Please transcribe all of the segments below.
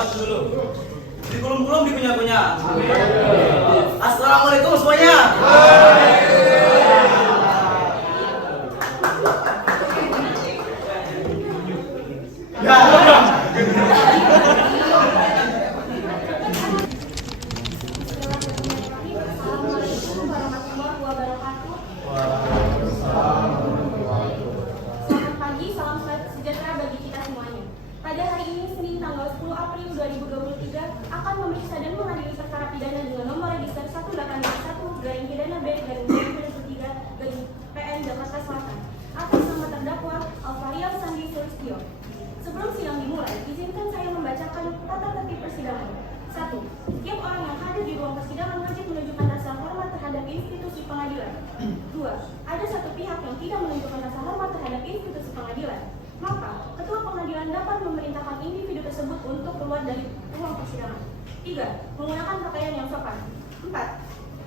sepatu dulu. Dikulum-kulum dikunyah-kunyah. Assalamualaikum semuanya. Assalamualaikum warahmatullahi wabarakatuh. Selamat pagi, salam sejahtera bagi kita semuanya. Pada hari ini, Senin tanggal 10 April 2023, akan memeriksa dan mengadili perkara pidana dengan nomor register 1821-PN Jakarta Selatan atas nama terdakwa Alvarial Sandi Sulistyo. Sebelum sidang dimulai, izinkan saya membacakan tata tertib persidangan. 1. Setiap orang yang hadir di ruang persidangan wajib menunjukkan rasa hormat terhadap institusi pengadilan. 2. Ada satu pihak yang tidak menunjukkan rasa hormat terhadap institusi pengadilan, maka ketua pengadilan dapat memerintahkan individu tersebut untuk keluar dari ruang persidangan. 3. Menggunakan pakaian yang sopan. 4.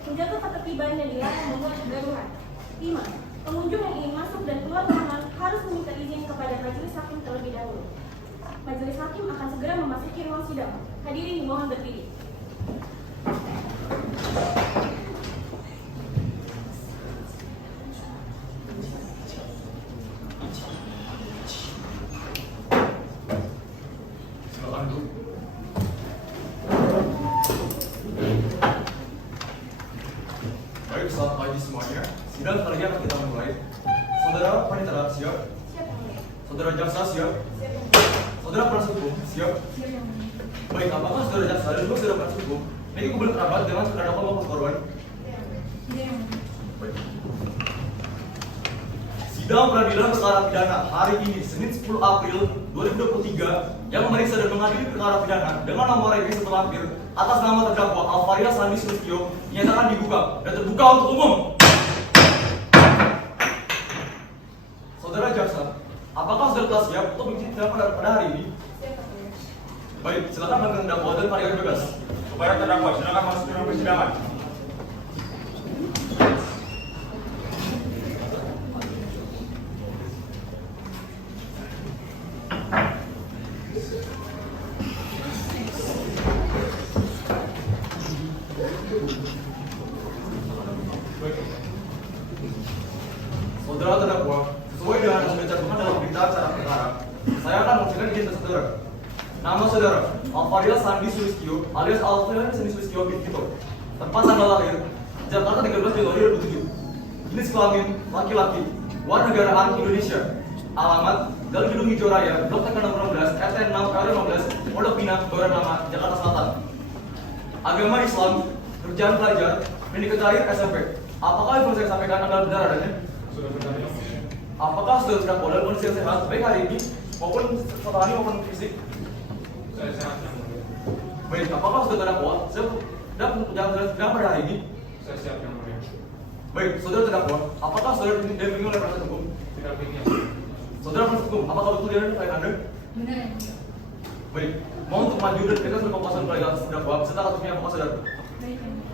Menjaga ketertiban dan dilarang membuat kegaduhan. 5. Pengunjung yang ingin masuk dan keluar ruangan harus meminta izin kepada majelis hakim terlebih dahulu. Majelis hakim akan segera memasuki ruang sidang. Hadirin dimohon berdiri. Silakan duduk. Baik, selamat pagi semuanya. Sidang kali ini akan kita mulai. Saudara panitera siap? Siap, Yang Mulia. Saudara jaksa siap? Siap, Yang Mulia. Saudara penasihat hukum siap? Siap, Yang Mulia. Baik, apakah saudara jaksa dan juga saudara penasihat hukum ini kebetulan kerabat dengan terdakwa maupun korban? Baik. Sidang peradilan perkara pidana hari ini Senin 10 April 2023 yang memeriksa dan mengadili perkara pidana dengan nomor register terlampir atas nama terdakwa Alvarial Sandi Sulistyo dinyatakan dibuka dan terbuka untuk umum. Saudara jaksa, apakah saudara telah siap untuk mengikuti sidang pada hari ini? Siap, Yang Mulia. Baik, silakan bagi terdakwa dan parian bebas. Kepada terdakwa, silakan masuk ke ruang persidangan. Saudara terdakwa, sesuai dengan yang sudah dicantumkan dalam berita acara perkara, saya akan mengucapkan identitas saudara. Nama saudara, Alvarial Sandi Sulistyo alias Alvarial Sandi Sulistyo bin Tito. Tempat tanggal lahir, Jakarta 13 Januari 2007. Jenis kelamin, laki-laki. Warga negaraan Indonesia. Alamat, Jalan Gedung Hijau Raya, Blok TK nomor 16, RT 6, RW 15, Pondok Pinang, Baran Lama, Jakarta Selatan. Agama Islam, kerjaan pelajar, pendidikan terakhir SMP. Apakah yang perlu saya sampaikan adalah benar adanya? Sudah benar. Apakah saudara terdakwa dalam kondisi yang sehat baik hari ini maupun rohani maupun fisik? Saya sehat, Yang Mulia. Baik, apakah saudara terdakwa sedang pada hari ini? Saya siap, Yang Mulia. Baik, saudara terdakwa, apakah saudara didampingi oleh penasihat hukum? Tidak ingin. Saudara penasihat hukum, apakah betul dia adalah klien Anda? Benar, Yang Mulia. Baik, mohon untuk maju dan kita sudah pembahasan peradilan terdakwa beserta kasusnya apakah saudara? Baik, Yang Mulia.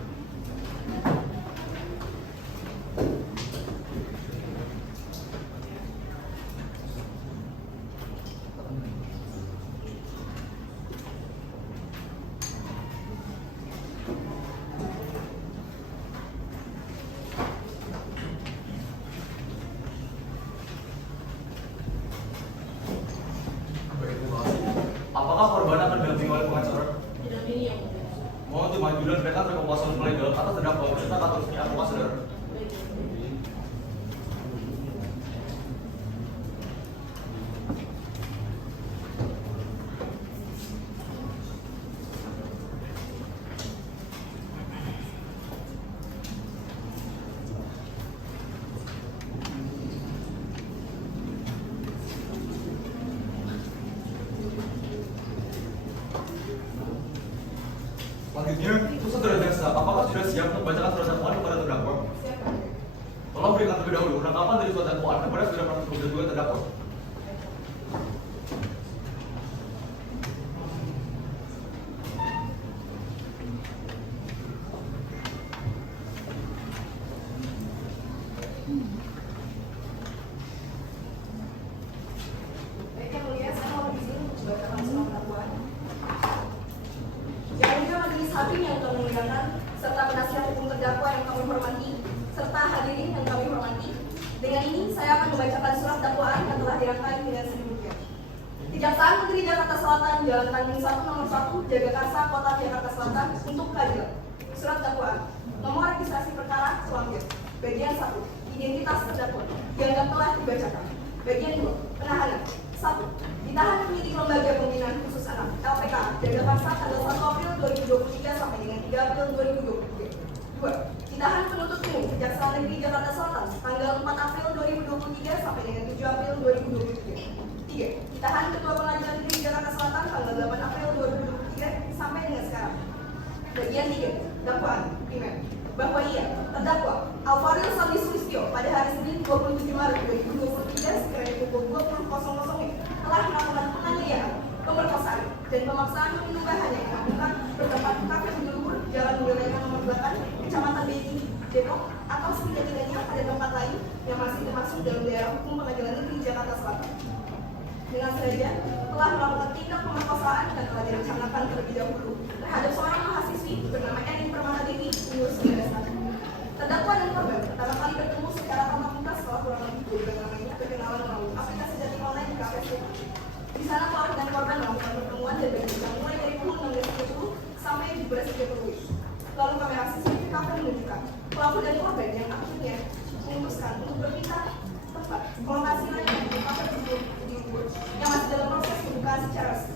Baik, terima kasih. Apakah korban akan didampingi oleh pengacara? Didampingi, Yang Mulia. Mohon untuk maju dan kita sudah pembahasan legal atas terdakwa beserta kasusnya apakah saudara? Baik, Yang Mulia. Selanjutnya, itu saudara jaksa, apakah sudah siap untuk membacakan surat dakwaan kepada terdakwa? Siap, Yang Mulia. Tolong berikan terlebih dahulu penangkapan dari surat dakwaan kepada saudara penasihat hukum dan juga terdakwa. Baik, Yang Mulia, saya mau izin untuk membacakan surat dakwaan. terdakwa yang kami hormati, serta hadirin yang kami hormati. Dengan ini, saya akan membacakan surat dakwaan yang telah dirangkai dengan sedemikian. Kejaksaan Negeri Jakarta Selatan, Jalan Tanjung 1 Nomor 1, Jagakarsa, Kota Jakarta Selatan, untuk keadilan. Surat dakwaan. Nomor registrasi perkara selanjutnya. Bagian 1. Identitas terdakwa. Dianggap telah dibacakan. Bagian 2. Penahanan. 1. Ditahan penyidik Lembaga Pembinaan Khusus Anak (LPK) Jagakarsa tanggal 1 April 2023 sampai dengan 3 April 2023. 2. Ditahan penuntut umum Kejaksaan Negeri Jakarta Selatan tanggal 4 April 2023 sampai dengan 7 April 2023. 3. Ditahan Ketua Pengadilan Negeri Jakarta Selatan tanggal 8 April 2023 sampai dengan sekarang. Bagian 3. Dakwaan primer. Bahwa ia, terdakwa Alvaril Sandi Sulistyo pada hari Senin 27 Maret 2023 sekiranya pukul 20.00 telah melakukan penganiayaan, pemerkosaan, dan pemaksaan meminum bahan yang dilakukan bertempat di kafe Bujur Jalan Wilayah Nomor 8, Kecamatan Beji, Depok, atau setidak-tidaknya pada tempat lain yang masih termasuk dalam daerah hukum Pengadilan Negeri Jakarta Selatan. Dengan sengaja telah melakukan tindak pemerkosaan dan telah direncanakan terlebih dahulu terhadap seorang mahasiswi bernama Erin Permata Dewi umur 19 tahun. Terdakwa dan korban pertama kali bertemu secara tatap muka setelah kurang lebih 2 bulan lamanya berkenalan melalui aplikasi dating online di kafe Depok. Di sana pelaku dan korban melakukan pertemuan dan berbincang mulai dari pukul 16.30 sampai 17.30. Lalu kamera CCTV kafe menunjukkan pelaku dan korban yang akhirnya memutuskan untuk berpisah tempat lokasi lainnya di kafe Bujur yang masih dalam proses pembukaan secara resmi.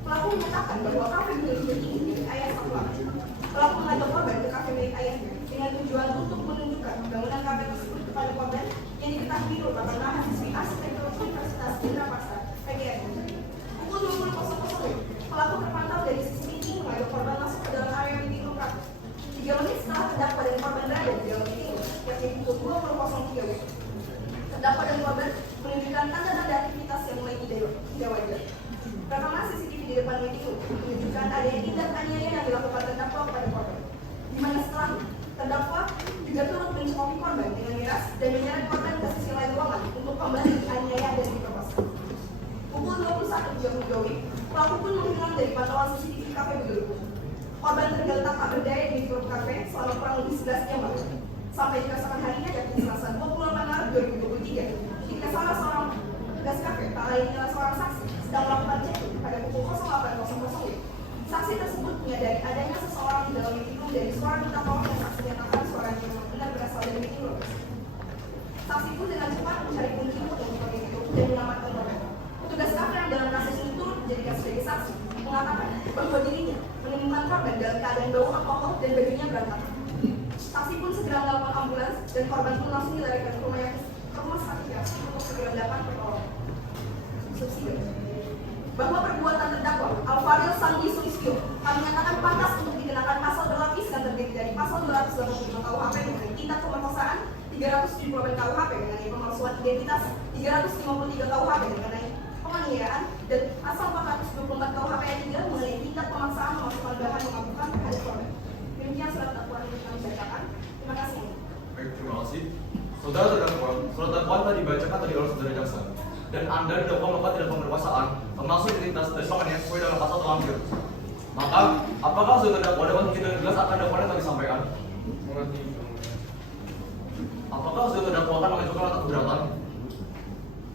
Pelaku menyatakan bahwa kafe Bujur ini milik ayah sang pelaku. Pelaku mengajak korban ke kafe milik ayahnya dengan tujuan untuk menunjukkan bangunan kafe tersebut kepada korban yang diketahui merupakan mahasiswi arsitektur Universitas Indrapasta (PGRI). Pukul 20.00 pelaku terpantau dari CCTV mengajak korban masuk ke dalam area meeting room kafe. 3 menit setelah terdakwa dan korban berada di dalam meeting room, yakni pukul 20.03 WIB. Terdakwa dan korban menunjukkan tanda-tanda aktivitas yang mulai tidak wajar. Rekaman CCTV di depan meeting room menunjukkan adanya tindak aniaya yang dilakukan terdakwa kepada korban, di mana setelah terdakwa juga turut mencekoki korban dengan miras dan menyeret korban ke sisi lain ruangan untuk kembali dianiaya dan diperkosa. Pukul 21.32 WIB, pelaku pun menghilang dari pantauan CCTV kafe Bujur. Korban tergeletak tak berdaya di grup kafe selama kurang lebih 11 jam lalu. Sampai dikasakan harinya yakni Selasa 28 Maret 2023, ketika salah seorang petugas kafe tak lain adalah seorang saksi sedang melakukan check-in pada pukul 08.00 WIB. Saksi tersebut menyadari adanya seseorang di dalam meeting room dari suara minta tolong yang saksi nyatakan suaranya memang benar berasal dari meeting room. Saksi pun dengan cepat mencari kunci untuk meeting room dan menyelamatkan korban. Petugas kafe yang dalam kasus ini turut dijadikan sebagai saksi mengatakan bahwa dirinya menemukan korban dalam keadaan bau alkohol dan bajunya berantakan. Saksi pun segera melakukan ambulans dan korban pun langsung dilarikan ke rumah sakit untuk segera mendapat pertolongan. Subsidi. Bahwa perbuatan terdakwa Alvaril Sandi Sulistyo kami nyatakan pantas untuk dikenakan pasal berlapis yang terdiri dari pasal 285 KUHP mengenai tindak pemerkosaan, 378 KUHP mengenai pemalsuan identitas, 353 KUHP mengenai penganiayaan, dan pasal 424 KUHP ayat 3 mengenai tindak pemaksaan memasukkan bahan memabukkan terhadap korban. Demikian surat dakwaan yang kami bacakan. Terima kasih. Baik, terima kasih. Saudara terdakwa, surat dakwaan telah dibacakan tadi oleh saudara jaksa, dan Anda didakwa melakukan tindak pemerkosaan termasuk identitas dari pamannya sesuai dalam pasal terlampir. Maka, apakah saudara terdakwa dapat mungkin dengan jelas akan dakwaan yang telah disampaikan? Mengerti, Yang Mulia. Apakah saudara terdakwa akan mengajukan nota keberatan?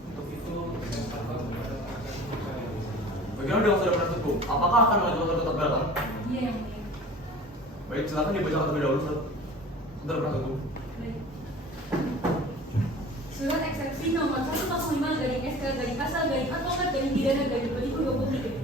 Untuk itu, dengan tanpa keberatan akan saya. Bagaimana dengan saudara penasihat hukum? Apakah akan mengajukan nota keberatan? Iya, yang mulia. Baik, silakan dibacakan terlebih dahulu, saudara penasihat hukum. Baik. Surat eksepsi nomor 105/SK/Pasal/Advokat/Pidana/2023.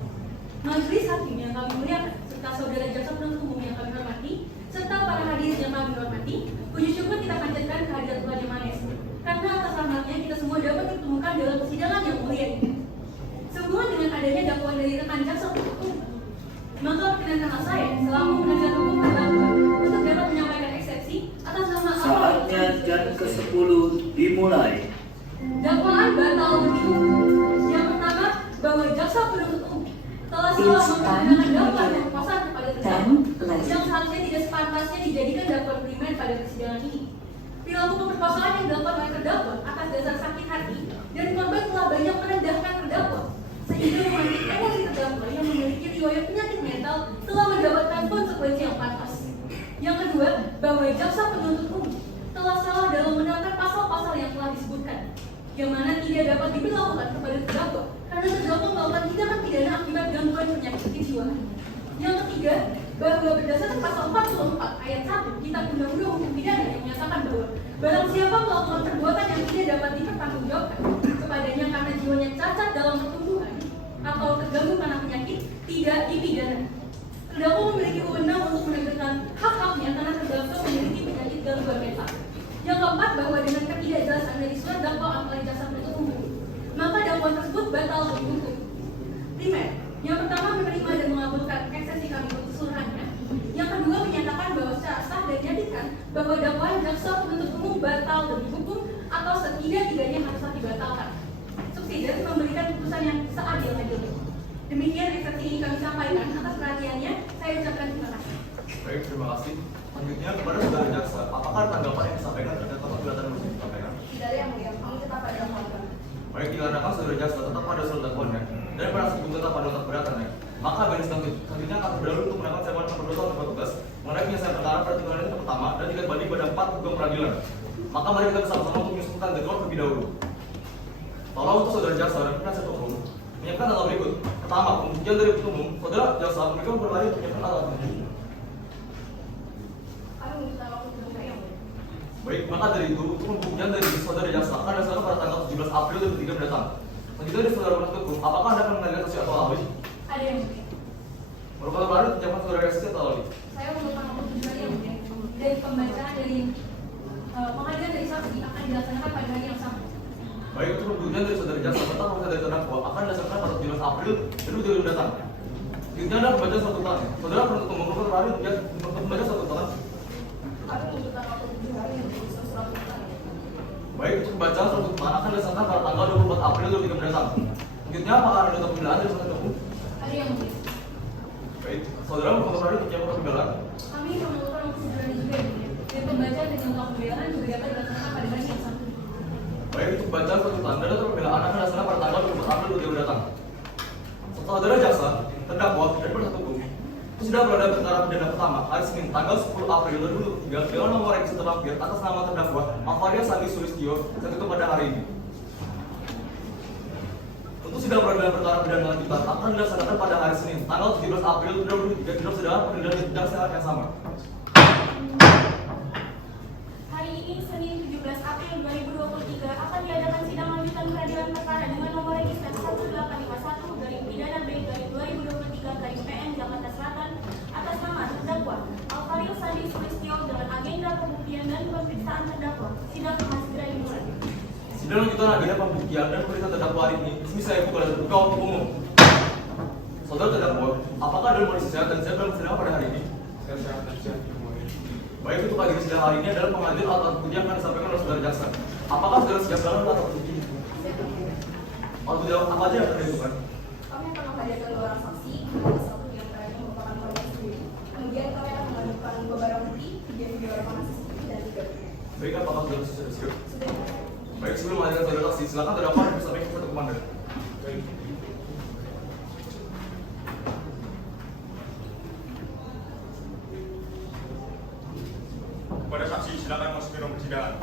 Majelis Hakim yang kami muliakan, serta saudara jaksa penuntut umum yang kami hormati, serta para hadirin yang kami hormati, puji syukur kita panjatkan kehadirat Tuhan Yang Maha Esa, karena atas rahmatnya kita semua dapat ditemukan dalam persidangan yang mulia ini. Sehubungan dengan adanya dakwaan dari rekan jaksa penuntut umum, maka perkenankanlah saya selaku penasihat hukum terdakwa untuk dapat menyampaikan eksepsi atas nama Saatnya jam ke-10 dimulai. dakwaan batal demi hukum. Yang pertama, bahwa jaksa penuntut umum telah salah menggunakan dakwaan pemerkosaan kepada terdakwa yang seharusnya tidak sepantasnya dijadikan dakwaan primer pada persidangan ini. Perilaku pemerkosaan yang dilakukan oleh terdakwa atas dasar sakit hati dan korban telah banyak merendahkan terdakwa, sehingga memancing emosi terdakwa yang memiliki riwayat penyakit mental telah mendapatkan konsekuensi yang pantas. Yang kedua, bahwa pasal yang telah disebutkan, yang mana tidak dapat diberlakukan kepada terdakwa karena terdakwa melakukan tindakan pidana akibat gangguan penyakit kejiwaan. Yang ketiga, bahwa berdasarkan pasal 44 ayat 1 Kitab Undang-Undang Hukum Pidana yang menyatakan bahwa barang siapa melakukan perbuatan yang tidak dapat dipertanggungjawabkan kepadanya karena jiwanya cacat dalam pertumbuhan atau terganggu karena penyakit, tidak dipidana. Terdakwa memiliki wewenang untuk menegakkan hak-haknya karena terdakwa memiliki penyakit gangguan mental. Yang keempat, bahwa dengan ketidakjelasan dari surat dakwaan oleh jaksa penuntut umum, maka dakwaan tersebut batal demi hukum. Primer, yang pertama menerima dan mengabulkan eksepsi kami keseluruhannya. Yang kedua menyatakan bahwa secara sah dan menyatakan bahwa dakwaan jaksa penuntut umum batal demi hukum atau setidak-tidaknya haruslah dibatalkan. Subsidiar memberikan putusan yang seadil-adilnya. Demikian eksepsi ini kami sampaikan. Atas perhatiannya, saya ucapkan terima kasih. Baik, terima kasih. Selanjutnya kepada saudara jaksa, apakah tanggapan yang disampaikan terkait perbuatan yang disampaikan? Tidak ada yang mulia, kami tetap pada dakwaan. Baik, dikarenakan saudara jaksa tetap pada surat dakwaannya dan penasihat hukum tetap pada nota keberatannya, maka baris selanjutnya akan berdalur untuk mendapat sebuah perbuatan oleh petugas mengenai penyelesaian perkara pada tingkatan yang pertama dan tingkat banding pada 4 hukum peradilan. Maka mari kita bersama-sama untuk menyusunkan jadwal terlebih dahulu. Tolong untuk saudara jaksa dan penasihat hukum menyiapkan tanggal berikut. Pertama, pembuktian dari penuntut umum. Saudara jaksa mereka berlari untuk menyiapkan alat bukti. Kami meminta waktu untuk saya, yang mulia. Baik, maka dari itu untuk pembuktian dari saudara jaksa akan dilaksanakan pada tanggal 17 April 2003 mendatang. Selanjutnya dari saudara penuntut umum, apakah Anda akan mengajukan saksi atau ahli? Ada yang mulia. Merupakan berlari menyiapkan saudara saksi atau ahli? Saya merupakan waktu tujuan yang mulia. Dari pembacaan dari pengadilan dari saksi akan dilaksanakan pada hari yang sama. Baik, untuk pembuktian dari saudara jaksa serta pemeriksaan dari terdakwa akan dilaksanakan pada 17 April 2003 mendatang. Selanjutnya adalah pembacaan suatu tuntutan. Saudara penuntut umum merupakan berlari untuk membaca suatu tuntutan. Kami membutuhkan waktu 7 hari untuk menyusun surat tuntutan. Baik, untuk pembacaan suatu tuntutan akan dilaksanakan pada tanggal 24 April 2003 mendatang. Selanjutnya apakah ada nota pembelaan dari saudara hukum? Ada yang mulia. Baik, saudara merupakan berlari untuk menyiapkan pembelaan. Kami memerlukan waktu 7 hari juga yang mulia. Dan pembacaan dan nota pembelaan juga dapat dilaksanakan pada hari yang sama. Baik, untuk pembacaan suatu tuntutan dan nota pembelaan akan dilaksanakan pada tanggal 24 April 2003 mendatang. Saudara jaksa, terdakwa dan penasihat hukum sudah berada perkara pidana pertama hari Senin tanggal 10 April 2023 dengan nomor registrasi terlampir atas nama terdakwa Alvaria Sandi Sulistyo tertutup pada hari ini. Untuk sidang peradilan perkara pidana lanjutan akan dilaksanakan pada hari Senin tanggal 17 April 2023 di sidang peradilan sidang sehat yang sama. Hari ini, Senin 17 April 2023, akan diadakan sidang lanjutan peradilan perkara dengan nomor registrasi 1851 garing pidana B garing 2023 garing PN Jakarta Selatan atas nama terdakwa Alvaria Sandi Sulistyo dengan agenda pembuktian dan pemeriksaan terdakwa. Sidang akan segera dimulai. Sidang lanjutan agenda pembuktian dan pemeriksaan terdakwa hari ini resmi saya buka dan terbuka untuk umum. Saudara terdakwa, apakah dalam kondisi sehat dan siap dalam sidang pada hari ini? Saya sehat dan siap, yang mulia. Baik, untuk agenda sidang hari ini adalah pengajuan alat bukti yang akan disampaikan oleh saudara jaksa. Apakah saudara siap dalam alat bukti? Alat bukti apa aja yang akan dilakukan? Kami akan menghadirkan 2 orang saksi, salah satu di antaranya merupakan korban sendiri. Kemudian kami akan mengajukan 2 barang bukti, 3 video rekaman CCTV dan 3 video. Baik, apakah saudara sudah siap? Sudah dimulai. Baik, sebelum menghadirkan saudara saksi, silakan terdakwa dan disampaikan kepada komandan. Baik. Kepada saksi silakan masuk ke ruang persidangan.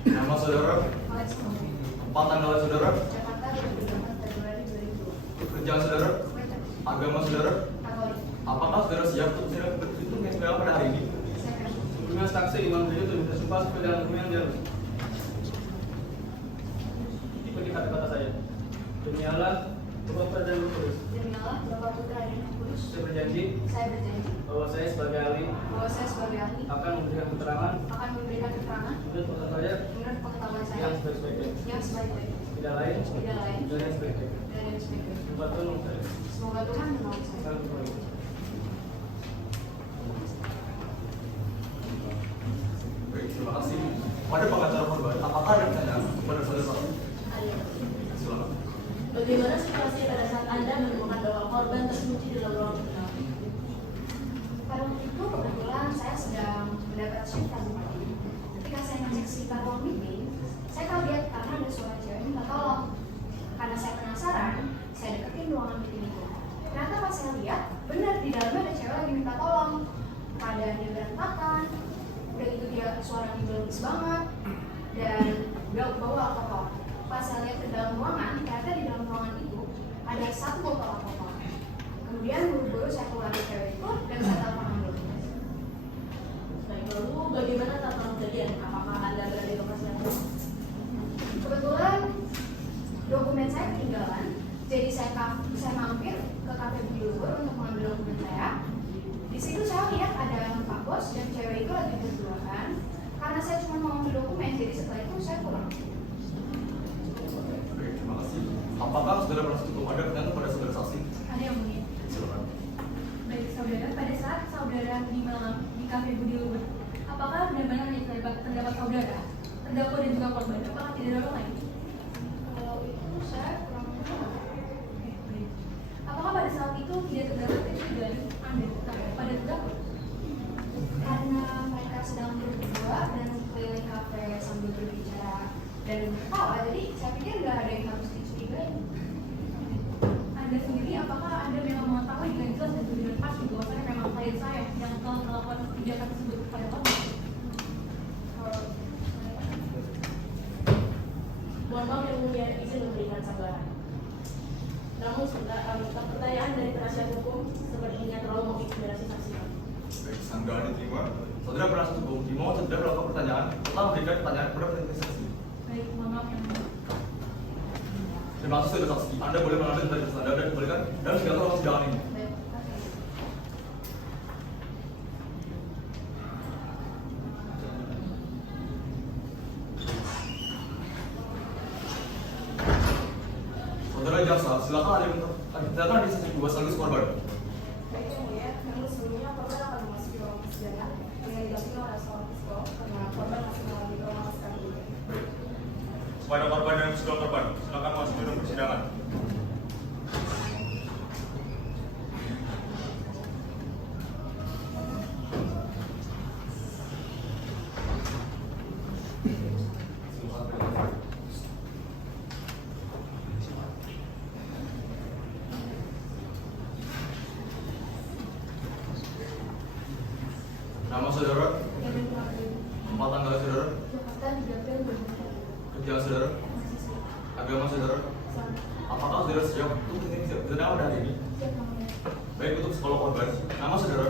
Nama saudara, Alex Mohamad, tempat tanggal saudara, Jakarta 28 Februari 2020. pekerjaan saudara, agama saudara. Katolik. Apakah saudara siap untuk sidang yang sidang pada hari ini? Sebelumnya saksi Imam Tujuh itu bersumpah sebagai dalam hukum yang dialog. Ikuti kata-kata saya. Demi Allah, Tuhan dan Kudus. Demi Allah, Bapa Putra dan Roh Kudus. Saya berjanji Saya berjanji bahwa saya sebagai ahli bahwa saya sebagai ahli akan memberikan keterangan akan memberikan keterangan menurut pengetahuan saya menurut pengetahuan saya yang sebaik-baiknya. yang sebaik-baiknya. Tidak lain Tidak lain dan yang sebaik-baiknya. dan yang sebaik-baiknya. Sumpah Tuhan menurut saya. Semoga Tuhan menolong saya. Salam kembali. Baik, terima kasih. Pada pengacara korban, apakah ada pertanyaan kepada saudara saksi? Silakan. Bagaimana situasi pada saat Anda menemukan bahwa korban terkunci di dalam ruang kenal? Pada waktu itu kebetulan saya sedang mendapat shift pagi. Ketika saya ngecek menyaksikan ruang meeting, saya kaget karena ada suara cewek minta tolong. Karena saya penasaran, saya deketin ruangan meeting itu. Ternyata pas saya lihat, benar di dalamnya ada cewek lagi minta tolong. Keadaan dia berantakan, udah gitu dia suaranya belum banget, dan bawa alkohol. Pas saya lihat ke dalam ruangan, ternyata di dalam ruangan itu ada 1 botol alkohol. Kemudian buru-buru saya keluar dari cewek itu dan saya telepon ambulans. Baik, lalu bagaimana tata kejadian? Apakah Anda berada di lokasi yang sama? Kebetulan dokumen saya ketinggalan, jadi saya mampir ke kafe Budi Luhur untuk mengambil dokumen saya. Di situ saya lihat ada Pak Bos dan cewek itu lagi berduaan. Karena saya cuma mau ambil dokumen, jadi setelah itu saya pulang. Baik, terima kasih. Apakah saudara merasa cukup ada pertanyaan kepada saudara saksi? Ada yang mulia. Silakan. Baik saudara, pada saat saudara di malam di kafe Budi Luhur, apakah benar-benar terdapat saudara, terdakwa dan juga korban? Apakah tidak ada orang lain? Kalau itu saya kurang tahu. Apakah pada saat itu tidak terdapat kecurigaan Anda pada terdakwa? Karena mereka sedang berdua dan keliling kafe sambil berbicara dan ketawa, jadi saya pikir nggak ada yang harus dicurigai. Anda sendiri, apakah Anda memang mengetahui dengan jelas dan dengan pasti bahwa memang klien saya yang telah melakukan kebijakan tersebut kepada korban? Mohon maaf yang mulia, izin memberikan sanggahan. Namun pertanyaan dari penasihat hukum sepertinya terlalu mengintimidasi saksi. Baik, sanggahan diterima. Saudara penasihat hukum, dimohon saudara melakukan pertanyaan setelah memberikan pertanyaan kepada penasihat saksi. Baik, mohon maaf yang mulia. Terima kasih saudara saksi. Anda boleh mengambil dari Anda dan kembalikan dan segala ruang sidang ini. Baik, Saudara jaksa, silakan ada yang silakan di sesi 2 sekaligus korban. baik yang mulia. Namun sebelumnya korban akan memasuki ruang persidangan dengan didampingi oleh seorang psikolog karena korban masih mengalami trauma sekali. Kepada korban dan psikolog korban, silakan masuk ke dalam persidangan. Nama saudara, Yang kedua, tempat tanggal saudara, Jakarta 3 April 2020. kerjaan saudara, Mahasiswa. agama saudara. Sama. Apakah saudara siap untuk sedang pada hari ini? Siap yang mulia. Baik, untuk psikolog korban. Nama saudara,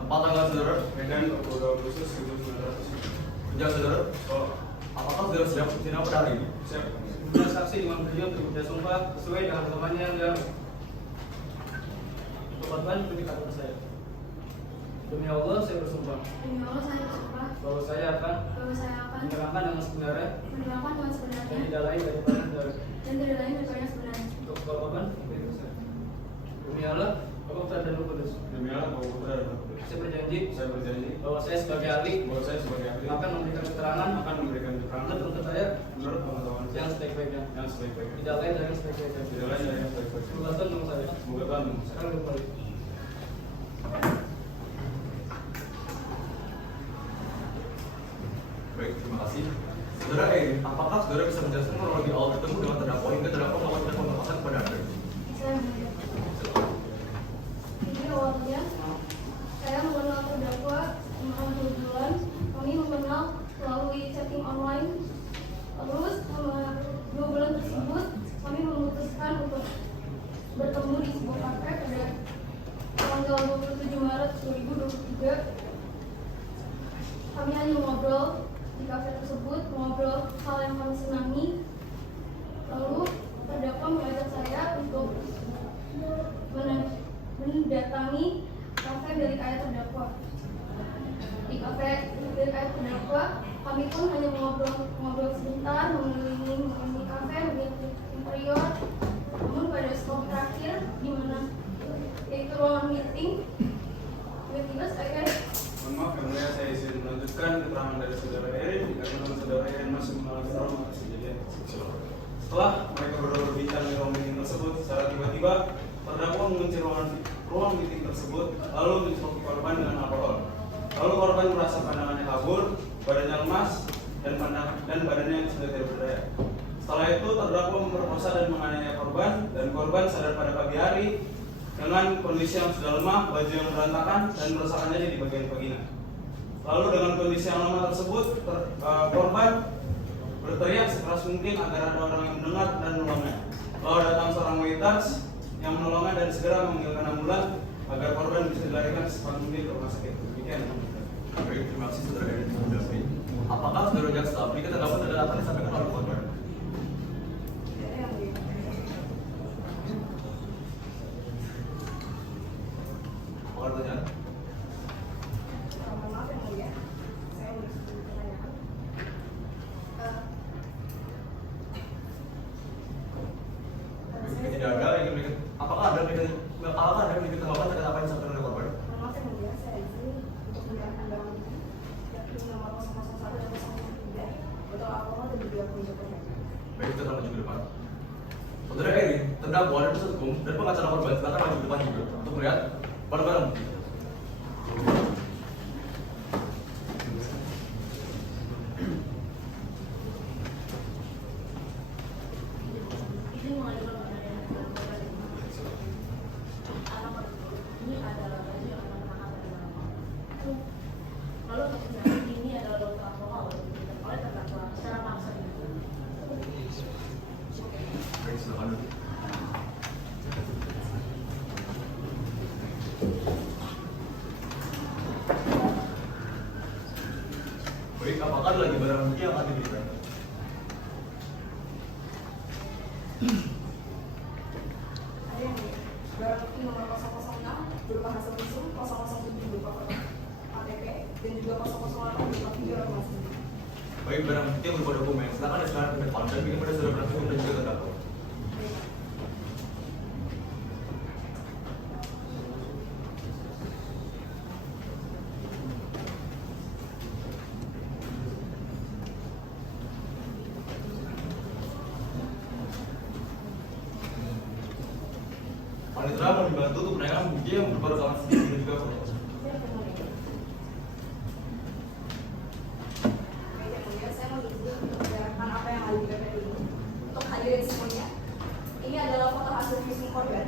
tempat tanggal saudara, Medan 22 Agustus 1900. kerjaan saudara. Oh, Apakah saudara siap untuk sidang pada hari ini? siap. Kemudian saksi Imam Beliau bekerja sumpah sesuai dengan temannya yang dialog. Untuk korban ikuti kata saya. Demi Allah saya bersumpah Demi Allah saya bersumpah bahwa saya akan bahwa saya akan menerangkan dengan sebenarnya menerangkan dengan dan sebenarnya tidak lain daripada saudara. dan tidak lain daripada yang sebenarnya. Untuk korban ikuti saya. Demi Allah, Bapak Putra dan Roh Kudus. Demi Allah, Bapak Putra dan Roh Kudus. Saya berjanji Saya berjanji bahwa saya sebagai ahli bahwa saya sebagai ahli akan memberikan keterangan akan memberikan keterangan menurut penuntut saya menurut pengetahuan saya yang sebaik-baiknya, yang sebaik-baiknya. tidak lain dari yang sebaik-baiknya. Tidak lain dari yang sebaik-baiknya. Semoga Tuhan menolong saya. Semoga Tuhan menolong saya. Sekarang kembali. Baik, terima kasih. Saudara apakah saudara bisa menjelaskan kronologi awal bertemu dengan terdakwa hingga terdakwa melakukan tindak pembebasan kepada Anda? Saya mulia. Jadi awalnya saya mengenal terdakwa selama 2 bulan. Kami mengenal melalui chatting online. Terus selama 2 bulan tersebut kami memutuskan untuk bertemu di sebuah kafe pada tanggal 27 Maret 2023. Kami hanya ngobrol di kafe tersebut, ngobrol hal yang kami senangi. Lalu terdakwa mengajak saya untuk mendatangi kafe milik ayah terdakwa. Di kafe milik ayah terdakwa, kami pun hanya ngobrol sebentar, mengelilingi kafe, melihat interior. Namun pada stop terakhir, di mana yaitu ruangan meeting, tiba-tiba saya Mohon maaf yang mulia, saya izin melanjutkan keterangan dari saudara Erin dikarenakan saudara Erin masih mengalami trauma atas kejadian. Setelah mereka berdua berbincang di ruang meeting tersebut, secara tiba-tiba terdakwa mengunci ruang meeting tersebut lalu mencoki korban dengan alkohol. Lalu korban merasa pandangannya kabur, badannya lemas, dan badannya yang sudah tidak berdaya. Setelah itu terdakwa memperkosa dan menganiaya korban, dan korban sadar pada pagi hari dengan kondisi yang sudah lemah, baju yang berantakan, dan kerusakan jadi di bagian vagina. Lalu dengan kondisi yang lemah tersebut, korban berteriak sekeras mungkin agar ada orang yang mendengar dan menolongnya. Lalu datang seorang wanita yang menolongnya dan segera memanggilkan ambulan agar korban bisa dilarikan secepat mungkin ke rumah sakit. Demikian. Baik, terima kasih saudara Erin Mudafri. Apakah saudara jaksa berikut terdapat saudara apa yang disampaikan oleh korban? Apakah pertanyaan? Maaf yang mulia, saya mau pertanyaan. Tidak ada yang berikut. Apakah ada yang berikut tanggapan terkait apa yang disampaikan oleh korban? Maaf yang mulia, saya izin untuk mendengarkan dalam ini yakni nomor 001 dan 003 botol alkohol dan juga penunjukannya. Baik, kita akan maju ke depan. Saudara Erin, terdakwa dan penuntut hukum dan pengacara korban silakan maju ke depan juga untuk melihat barang-barang bukti. Izin mengajukan pertanyaan kepada korban. Anak ini adalah baju yang akan menangkap dari mana? Lalu kemudian ini adalah botol alkohol yang diberikan oleh terdakwa secara paksa. Baik, silakan duduk. Baik, apakah ada lagi barang bukti yang akan diberikan? Ada yang mulia, barang bukti nomor 006 berupa hasil visum, 007 berupa foto KTP, dan juga 008 berupa video rekaman. Baik, barang bukti yang berupa dokumen silakan diserahkan ke depan dan berikan pada saudara penasihat hukum dan juga terdakwa. Panitera mau dibantu untuk menanyakan bukti yang berupa rekaman CCTV dan juga foto. Siap, yang mulia. Baik yang mulia, saya mau izin untuk mendengarkan apa yang ada di BPT ini. Untuk hadirin semuanya, ini adalah foto hasil visum korban.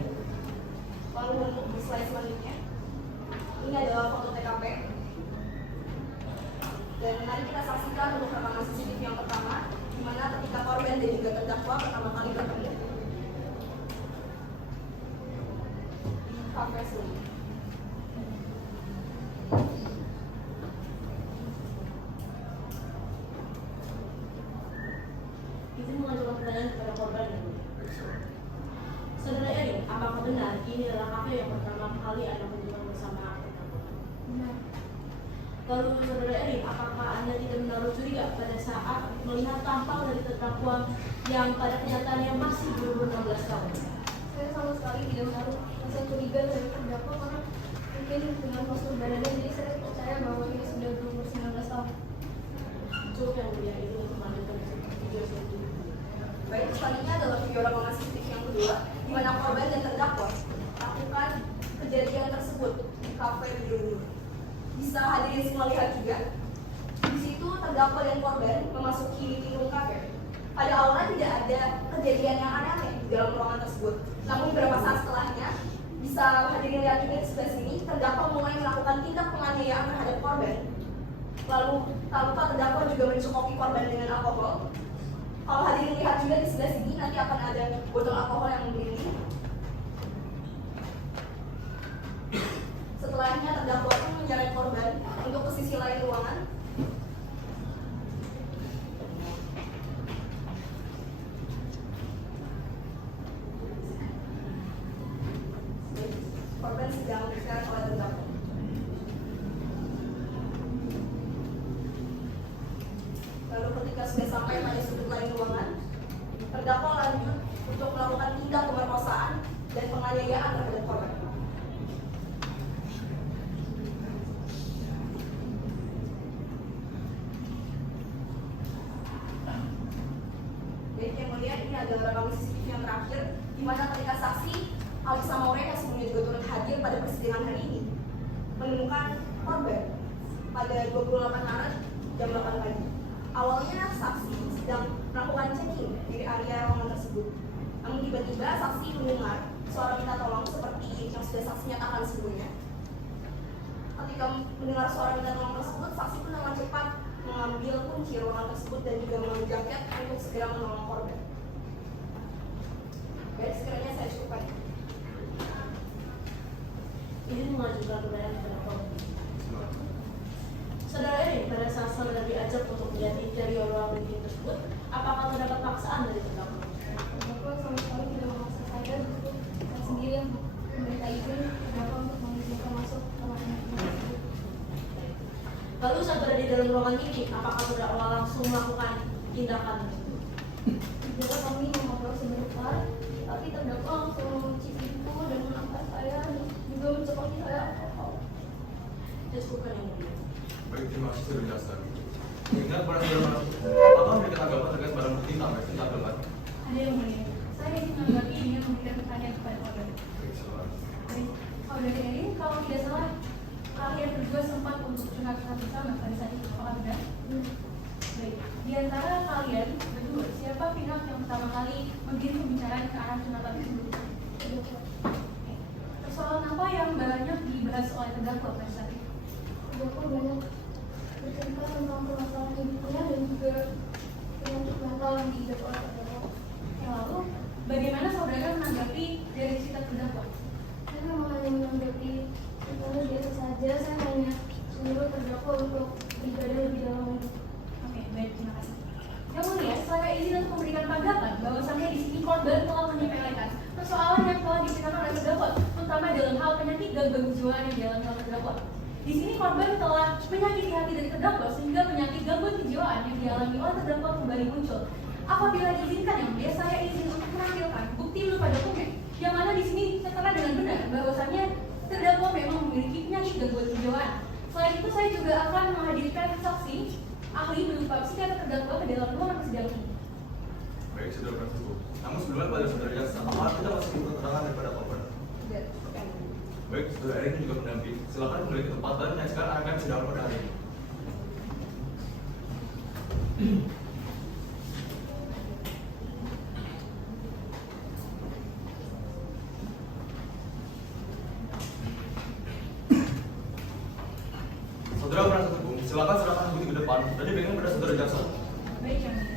Lalu untuk di slide selanjutnya, ini adalah foto TKP. Dan mari kita saksikan untuk rekaman CCTV yang pertama, di mana ketika korban dan juga terdakwa pertama kali bertemu. Kafe Suli. Izin mengajukan pertanyaan kepada korban yang mulia. Saudara Erin, apakah benar ini adalah kafe yang pertama kali Anda kunjungan bersama terdakwa? Benar. Lalu saudara Erin, apakah Anda tidak menaruh curiga pada saat melihat tampang dari terdakwa yang pada kenyataannya masih berumur 16 tahun? Saya sama sekali tidak menaruh rasa curiga dari terdakwa karena mungkin dengan postur badannya, jadi saya percaya bahwa dia sudah berumur 19 tahun. Cukup yang mulia itu untuk melanjutkan video selanjutnya. Baik, selanjutnya adalah video rekaman CCTV yang kedua, di mana korban dan terdakwa melakukan kejadian tersebut di kafe dulu. Bisa hadirin semua lihat juga. Di situ terdakwa dan korban memasuki meeting room kafe. Pada awalnya tidak ada kejadian yang aneh-aneh di dalam ruangan tersebut. Namun beberapa saat setelahnya, bisa hadirin lihat juga di sebelah sini, terdakwa mulai melakukan tindak penganiayaan terhadap korban. Lalu tak lupa terdakwa juga mencukoki korban dengan alkohol. Kalau hadirin lihat juga di sebelah sini, nanti akan ada botol alkohol yang mengelilingi. Setelahnya terdakwa pun menyeret korban untuk ke sisi lain ruangan. Korban sedang diseret oleh terdakwa. Lalu ketika sudah sampai pada sudut lain ruangan, terdakwa lanjut untuk melakukan tindak pemerkosaan dan penganiayaan terhadap korban. Baik yang mulia, ini adalah rekaman CCTV yang terakhir, di mana ketika saksi Alisa Maure yang sebelumnya juga turut hadir pada persidangan hari ini menemukan korban pada 28 Maret jam 8 pagi. Awalnya saksi sedang melakukan checking di area ruangan tersebut. Namun tiba-tiba saksi mendengar suara minta tolong seperti yang sudah saksi nyatakan sebelumnya. Ketika mendengar suara minta tolong tersebut, saksi pun dengan cepat mengambil kunci ruangan tersebut dan juga mengambil jaket untuk segera menolong korban. Baik, sekiranya saya cukupkan. Ini mengajukan pertanyaan kepada korban. Saudara Erin, pada saat saudara diajak untuk melihat interior ruang meeting tersebut, apakah terdapat paksaan dari terdakwa? Terdakwa sama sekali tidak memaksa saya untuk saya sendiri yang meminta izin terdakwa untuk mengizinkan masuk ke ruangan tersebut. Lalu saat berada di dalam ruangan meeting, apakah terdakwa langsung melakukan tindakan? Tidak, kami mengobrol sebentar, tapi terdakwa langsung mengunci pintu dan mengangkat saya dan juga mencekoki saya. Cukupkan yang mulia. Baik, terima kasih sudah dijelaskan. Ingat pada saudara, apakah memberikan tanggapan terkait barang bukti sampai ditampilkan? Ada yang mulia. Saya ingin menanggapi dengan memberikan pertanyaan kepada korban. Baik, silakan. Baik, korban ini kalau tidak salah kalian berdua sempat untuk curhat bersama pada saat itu, apakah benar? Baik, di antara kalian berdua, siapa pihak yang pertama kali menggiring pembicaraan ke arah curhatan tersebut? Oke. Persoalan apa yang banyak dibahas oleh terdakwa pada saat itu? Terdakwa banyak bercerita tentang permasalahan hidupnya dan juga penyakit mental yang diidap oleh terdakwa. Yang lalu, bagaimana saudara menanggapi dari cerita terdakwa? Saya memang hanya menanggapi itu biasa saja. Saya hanya menyuruh terdakwa untuk beribadah lebih dalam lagi. Oke, baik, terima kasih. Yang mulia, saya izin untuk memberikan tanggapan bahwasannya di sini korban telah menyepelekan persoalan yang telah diceritakan oleh terdakwa, terutama dalam hal penyakit gangguan kejiwaan yang dialami oleh terdakwa. Di sini korban telah menyakiti hati dari terdakwa sehingga penyakit gangguan kejiwaan yang dialami oleh terdakwa kembali muncul. Apabila diizinkan yang mulia, saya izin untuk menampilkan bukti berupa dokumen yang mana di sini tertera dengan benar bahwasannya terdakwa memang memiliki penyakit gangguan kejiwaan. Selain itu, saya juga akan menghadirkan saksi ahli berupa psikiater terdakwa ke dalam ruangan persidangan ini. Baik, sudah berhasil. Namun sebelumnya pada saudara jasa, apakah kita masih butuh keterangan daripada korban? Tidak. Baik, saudara Erin juga pendamping. Silakan kembali ke tempat dan menyaksikan akan sidang pada hari ini. Saudara penasihat hukum, silakan serahkan bukti ke depan dan dipegang pada saudara jaksa. Baik, yang mulia.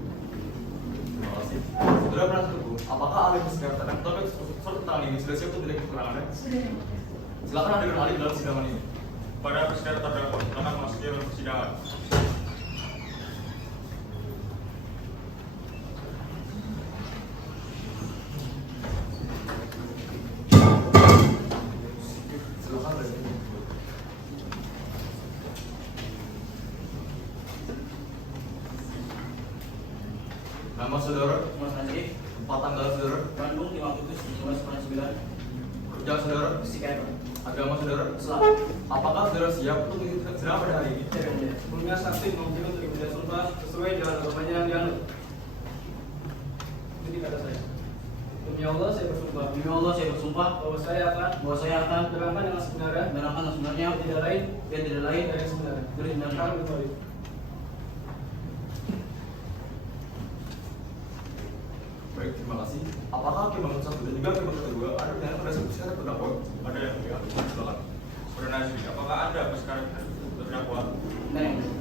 Terima kasih. Saudara penasihat hukum, apakah ahli psikiater dan topik surat tangan ini sudah siap untuk diberikan keterangannya? Sudah, yang mulia. Silakan hadirkan ahli dalam persidangan ini. Pada psikiater terdakwa, silakan memasuki ruang persidangan. Silakan dari sini. Nama saudara, Mas Najib, tempat tanggal saudara, Bandung 5 Agustus 1999, kerja saudara, psikiater, agama saudara. Islam. Apakah saudara siap untuk mengikuti sidang pada hari ini? Yang mulia. Sebelumnya saksi menguji untuk kemudian sumpah sesuai dengan agamanya yang dianut. Jadi kata saya. Demi Allah saya bersumpah Demi Allah saya bersumpah bahwa saya akan bahwa saya akan menerangkan dengan sebenarnya menerangkan yang sebenarnya yang tidak lain dan tidak lain dari yang sebenarnya. dari sebenarnya. Kami betul. Baik, terima kasih. Apakah hakim bangun satu dan juga hakim bangun kedua ada pilihan pada psikiater terdakwa? Ada yang mulia. Silakan. Saudara Nazmi, apakah Anda psikiater terdakwa? Nah, yang mulia.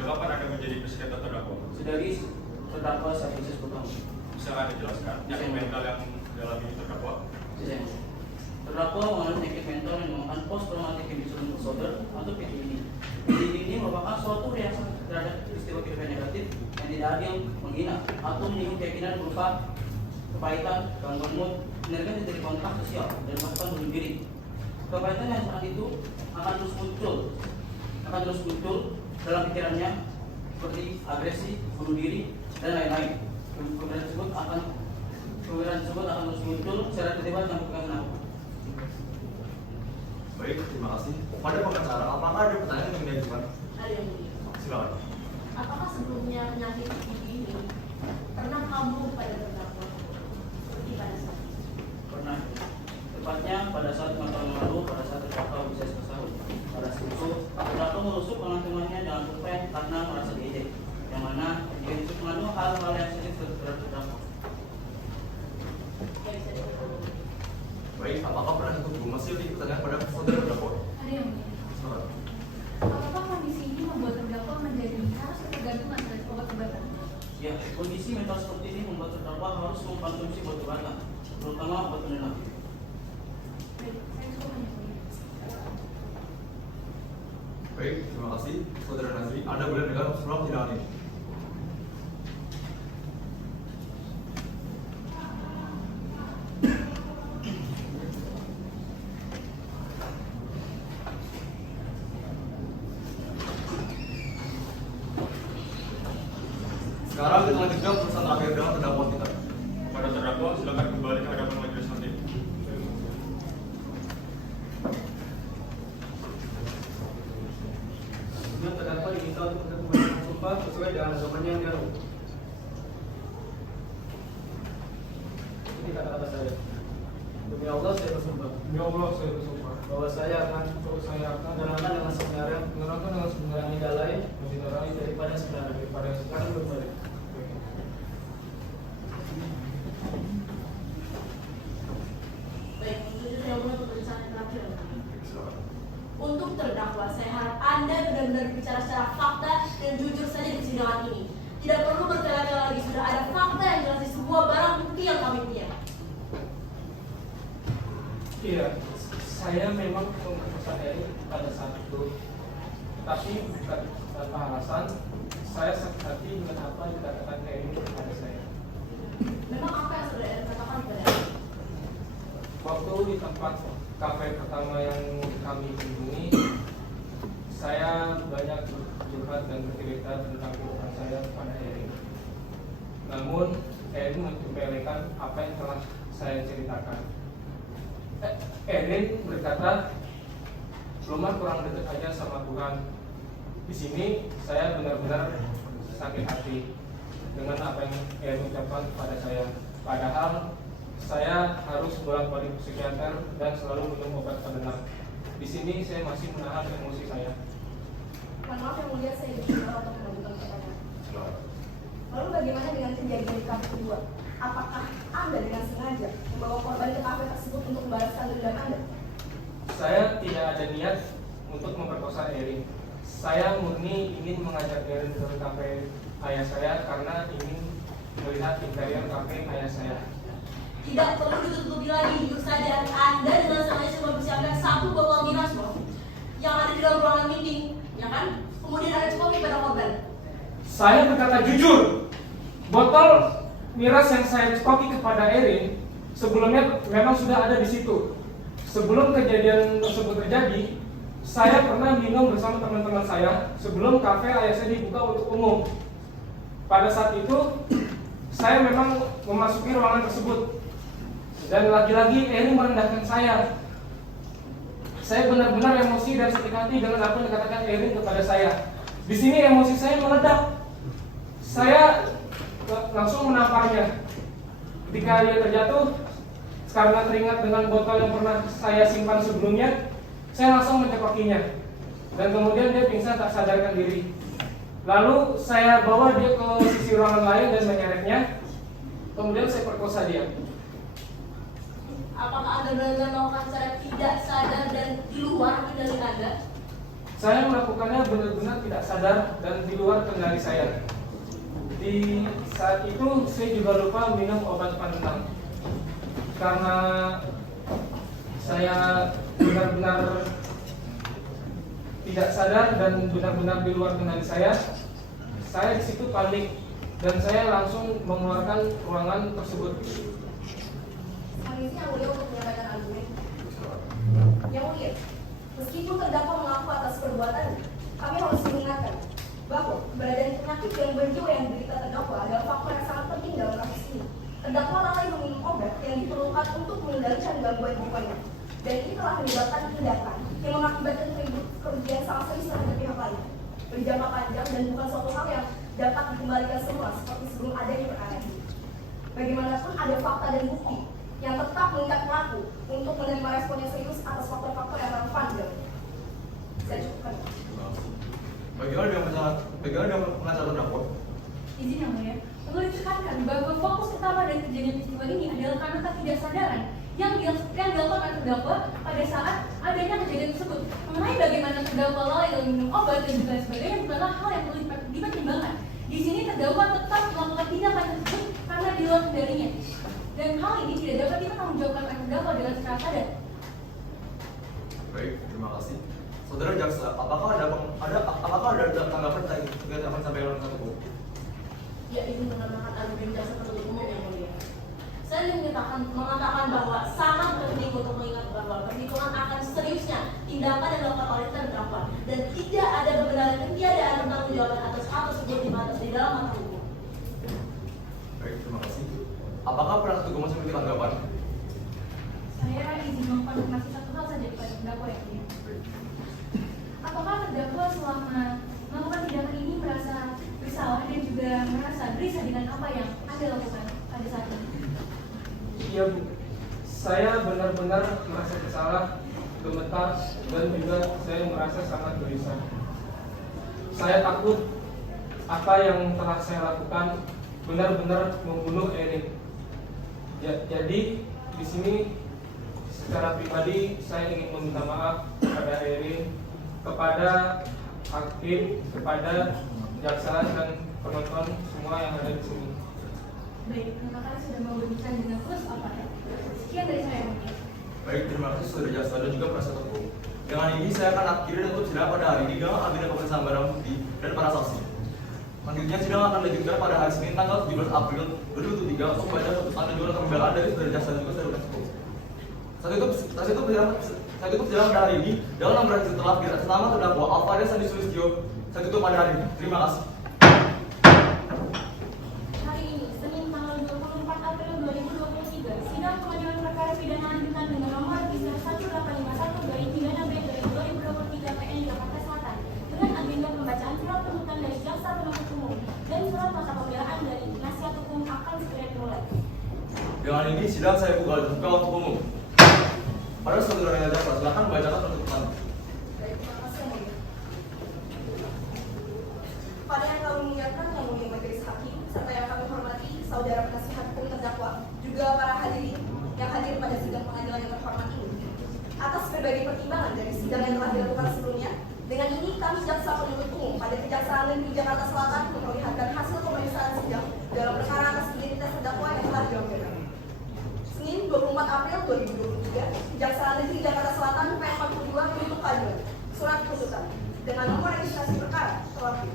Kapan Anda menjadi psikiater terdakwa? Saudari terdakwa saya proses pertama. Bisa Anda jelaskan penyakit mental yang dialami terdakwa? Saya terdakwa mengalami penyakit mental yang dinamakan post traumatic episode disorder atau PTSD. PTSD ini merupakan suatu reaksi terhadap peristiwa kehidupan negatif yang tidak adil, menghina, atau menyinggung keyakinan berupa kepahitan, gangguan mood, menyerahkan dari kontak sosial, dan melakukan bunuh diri. Kepahitan yang saat itu akan terus muncul dalam pikirannya seperti agresi, bunuh diri, dan lain-lain. Kemudian tersebut akan Pembelaan tersebut akan terus muncul secara tiba-tiba tanpa pengenal. Baik, terima kasih. Pada pengacara, apakah ada pertanyaan yang diajukan? Ada yang mulia. Silakan. Apakah sebelumnya penyakit TB ini pernah kambuh pada terdakwa seperti pada saat ini? Pernah. Tepatnya pada saat 5 tahun lalu, pada saat terdakwa berusia 11 tahun. Pada saat itu, terdakwa merusuk pengantungannya dengan pulpen karena merasa diejek, yang mana dia itu mengandung hal-hal yang sensitif terhadap terdakwa. Yang bisa diketahui. Baik, apakah pernah ikut masih di pertanyaan pada saudara terdakwa? Ada yang mulia. Silakan. Apakah kondisi ini membuat terdakwa menjadi harus ketergantungan dengan obat-obatan? Ya, kondisi mental seperti ini membuat terdakwa harus mengkonsumsi obat-obatan, terutama obat penenang. Baik, saya cukup hanya mulia. Baik, terima kasih. Saudara Nazri, Anda boleh dengar surat persidangan ini. Sekarang kita lanjutkan pemeriksaan terakhir dengan terdakwa kita. Pada terdakwa, silakan kembali ke hadapan majelis nanti. Kemudian terdakwa diminta untuk membacakan sumpah sesuai dengan agamanya yang dianut. Ini kata-kata saya. Demi Allah saya bersumpah Ya Allah, saya bersumpah bahwa saya akan bahwa saya akan menerangkan dengan sebenarnya menerangkan dengan sebenarnya menilai lain menilai daripada sebenarnya. daripada Sekarang berbalik. Baik, untuk yang mulia pemeriksaan yang terakhir. Silakan. Untuk terdakwa, saya harap Anda benar-benar bicara secara fakta dan jujur saja di persidangan ini. Tidak perlu bertele-tele lagi, sudah ada fakta yang jelas di sebuah barang bukti yang kami punya. Iya, saya memang memperkosa Eri pada saat itu, tapi bukan tanpa alasan. Saya sakit hati dengan apa yang dikatakan Eri kepada saya. Memang apa yang sudah Anda katakan kepada Anda? Waktu di tempat kafe pertama yang kami kunjungi, saya banyak curhat dan bercerita tentang kehidupan saya kepada Eri. Namun Eri menyepelekan apa yang telah saya ceritakan. Erin berkata, Lumar kurang dekat aja sama Tuhan. Di sini saya benar-benar sakit hati dengan apa yang Erin ucapkan kepada saya. Padahal saya harus bolak-balik psikiater dan selalu minum obat penenang. Di sini saya masih menahan emosi saya. Mohon maaf yang mulia, saya diminta untuk mengajukan pertanyaan. Lalu bagaimana dengan kejadian di kafe kedua? Apakah Anda dengan sengaja membawa korban ke kafe tersebut untuk membalaskan dendam Anda? Saya tidak ada niat untuk memperkosa Erin. Saya murni ingin mengajak Erin ke kafe ayah saya karena ingin melihat interior kafe ayah saya. Tidak perlu ditutupi lagi, jujur saja. Anda dengan sengaja cuma mempersiapkan satu botol miras loh, yang ada di dalam ruangan meeting, ya kan? Kemudian ada kopi pada korban. Saya berkata jujur, botol miras yang saya cekoki kepada Erin sebelumnya memang sudah ada di situ. Sebelum kejadian tersebut terjadi, saya pernah minum bersama teman-teman saya sebelum kafe ayah saya dibuka untuk umum. Pada saat itu, saya memang memasuki ruangan tersebut dan lagi-lagi Erin merendahkan saya. Saya benar-benar emosi dan sakit hati dengan apa yang dikatakan Erin kepada saya. Di sini emosi saya meledak. Saya langsung menamparnya. Ketika dia terjatuh, karena teringat dengan botol yang pernah saya simpan sebelumnya, saya langsung mencekokinya. Dan kemudian dia pingsan tak sadarkan diri. Lalu saya bawa dia ke sisi ruangan lain dan menyeretnya. Kemudian saya perkosa dia. Apakah Anda benar-benar melakukan secara tidak sadar dan di luar kendali Anda? Saya melakukannya benar-benar tidak sadar dan di luar kendali saya. Di saat itu saya juga lupa minum obat penenang karena saya benar-benar tidak sadar dan benar-benar di luar kendali saya. Saya di situ panik dan saya langsung mengeluarkan ruangan tersebut. Permisi yang mulia untuk menyampaikan argumen. Yang mulia, meskipun terdakwa mengaku atas perbuatannya, kami harus mengingatkan bahwa keberadaan penyakit yang berjiwa yang diderita terdakwa adalah faktor yang sangat penting dalam kasus ini. Terdakwa lalai meminum obat yang diperlukan untuk mengendalikan gangguan jiwanya, dan ini telah menyebabkan tindakan yang mengakibatkan kerugian sangat serius terhadap pihak lain, berjangka panjang dan bukan suatu hal yang dapat dikembalikan semula seperti sebelum adanya perkara ini. Bagaimanapun ada fakta dan bukti yang tetap mengikat pelaku untuk menerima respon yang serius atas faktor-faktor yang relevan. Saya cukupkan. Bagaimana dengan pengacara terdakwa? Izin yang mulia, perlu ditekankan bahwa fokus utama dari kejadian peristiwa ini adalah karena ketidaksadaran yang dilakukan oleh terdakwa pada saat adanya kejadian tersebut. Mengenai bagaimana terdakwa lalai dalam minum obat dan juga sebagainya bukanlah hal yang perlu dipertimbangkan. Di sini terdakwa tetap melakukan tindakan tersebut karena di luar kendalinya, dan hal ini tidak dapat dipertanggungjawabkan oleh terdakwa dengan secara sadar. Baik, terima kasih. Saudara jaksa, apakah ada tanggapan terkait apa yang disampaikan oleh satu? Ya, izin menambahkan argumen jaksa penuntut umum yang mulia. Saya ingin mengatakan bahwa sangat penting untuk mengingat bahwa perhitungan akan seriusnya tindakan yang dilakukan oleh terdakwa dan tidak ada kebenaran ketiadaan pertanggungjawaban atas hal tersebut di dalam mata hukum. Baik, terima kasih. Apakah penasihat hukum masih memiliki tanggapan? Saya izin mengkonfirmasi satu hal saja kepada terdakwa yang mulia. Apakah terdakwa selama melakukan tindakan ini merasa bersalah dan juga merasa gelisah dengan apa yang Anda lakukan pada saat ini? Iya Bu, saya benar-benar merasa bersalah, gemetar, dan juga saya merasa sangat gelisah. Saya takut apa yang telah saya lakukan benar-benar membunuh Erin. Jadi di sini secara pribadi saya ingin meminta maaf kepada Erin, kepada hakim, kepada jaksa dan penonton semua yang ada di sini. Baik, terima kasih sudah mau berbicara dengan Kus apa ya? Sekian dari saya mungkin. Baik, terima kasih saudara jaksa dan juga penasihat hukum. Dengan ini saya akan akhiri dan tutup sidang pada hari ini dengan agenda pemeriksaan barang bukti dan para saksi. Selanjutnya sidang akan dilanjutkan pada hari Senin tanggal 17 April 2023 untuk membaca putusan dan juga pembelaan dari saudara jaksa dan juga saudara penasihat hukum. Saat itu sidang pada hari ini dalam berhasil telah atas nama terdakwa Alvaria Sandi Sulistyo. Saya tutup pada hari ini. Terima kasih. Hari ini, Senin tanggal 24 April 2023, sidang pengadilan perkara pidana lanjutan dengan nomor register 1851 dari pidana B dari 2023 PN Jakarta Selatan dengan agenda pembacaan surat tuntutan dari jaksa penuntut umum dan surat nota pembelaan dari penasihat hukum akan segera dimulai. Dengan ini sidang saya buka untuk umum. Pada saudara jaksa, silakan membacakan tuntutan. Baik, terima kasih yang mulia. Pada yang kami muliakan yang mulia majelis hakim serta yang kami hormati saudara penasihat hukum terdakwa juga para hadirin yang hadir pada sidang pengadilan yang terhormat ini. Atas berbagai pertimbangan dari sidang yang telah dilakukan sebelumnya, dengan ini kami jaksa penuntut umum pada Kejaksaan Negeri Jakarta Selatan memperlihatkan hasil pemeriksaan sidang dalam perkara atas identitas terdakwa yang telah dilakukan. Senin 24 April 2023, Kejaksaan Negeri Jakarta Selatan P42 menuntut keadilan surat tuntutan dengan nomor registrasi perkara terlapor.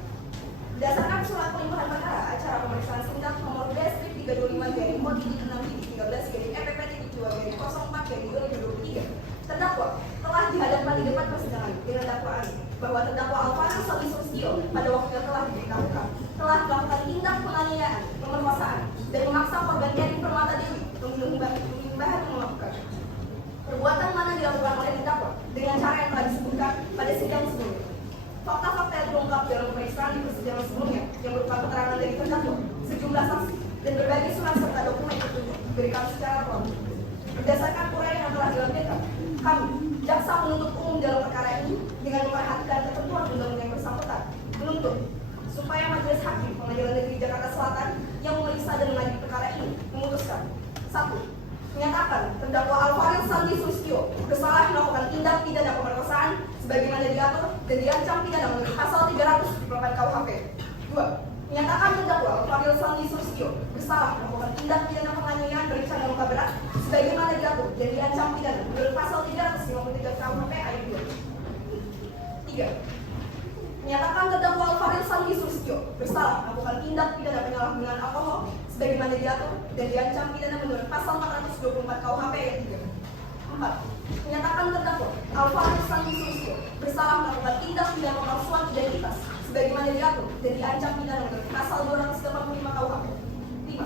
Berdasarkan surat pelimpahan perkara acara pemeriksaan singkat nomor B/325/13 EPP-2/04/2023, terdakwa telah dihadapkan di depan persidangan dengan dakwaan bahwa terdakwa Alvaria Sandi Sulistyo pada waktu yang telah diberitahukan telah melakukan tindak penganiayaan, pemerkosaan, dan memaksa korban Erin Permata Dewi membunuh bahan melakukan perbuatan mana dilakukan oleh terdakwa dengan cara yang telah disebutkan pada sidang sebelumnya. Fakta-fakta yang terungkap dalam pemeriksaan di persidangan sebelumnya yang berupa keterangan dari terdakwa, sejumlah saksi, dan berbagai surat serta dokumen petunjuk diberikan secara lengkap. Berdasarkan uraian yang telah dilampirkan, kami, jaksa penuntut umum dalam perkara ini, dengan memperhatikan ketentuan undang-undang yang bersangkutan, menuntut supaya majelis hakim Pengadilan Negeri Jakarta Selatan yang memeriksa dan mengadili perkara ini memutuskan: 1. Menyatakan terdakwa Alvaria Sandi Sulistyo bersalah melakukan tindak pidana pemerkosaan sebagaimana diatur dan diancam pidana menurut pasal 374 KUHP. 2. Menyatakan terdakwa Alvaria Sandi Sulistyo bersalah melakukan tindak pidana penganiayaan berencana luka berat sebagaimana diatur dan diancam pidana menurut pasal 353 KUHP ayat 2. 3. Menyatakan terdakwa Alvaria Sandi Sulistyo bersalah melakukan tindak pidana penyalahgunaan alkohol sebagaimana diatur dan diancam pidana menurut pasal 424 KUHP ayat 3. 4. Menyatakan terdakwa Alvaria Sandi Sulistyo bersalah melakukan tindak pidana pemalsuan identitas sebagaimana diatur dan diancam pidana menurut pasal 285 KUHP. 5.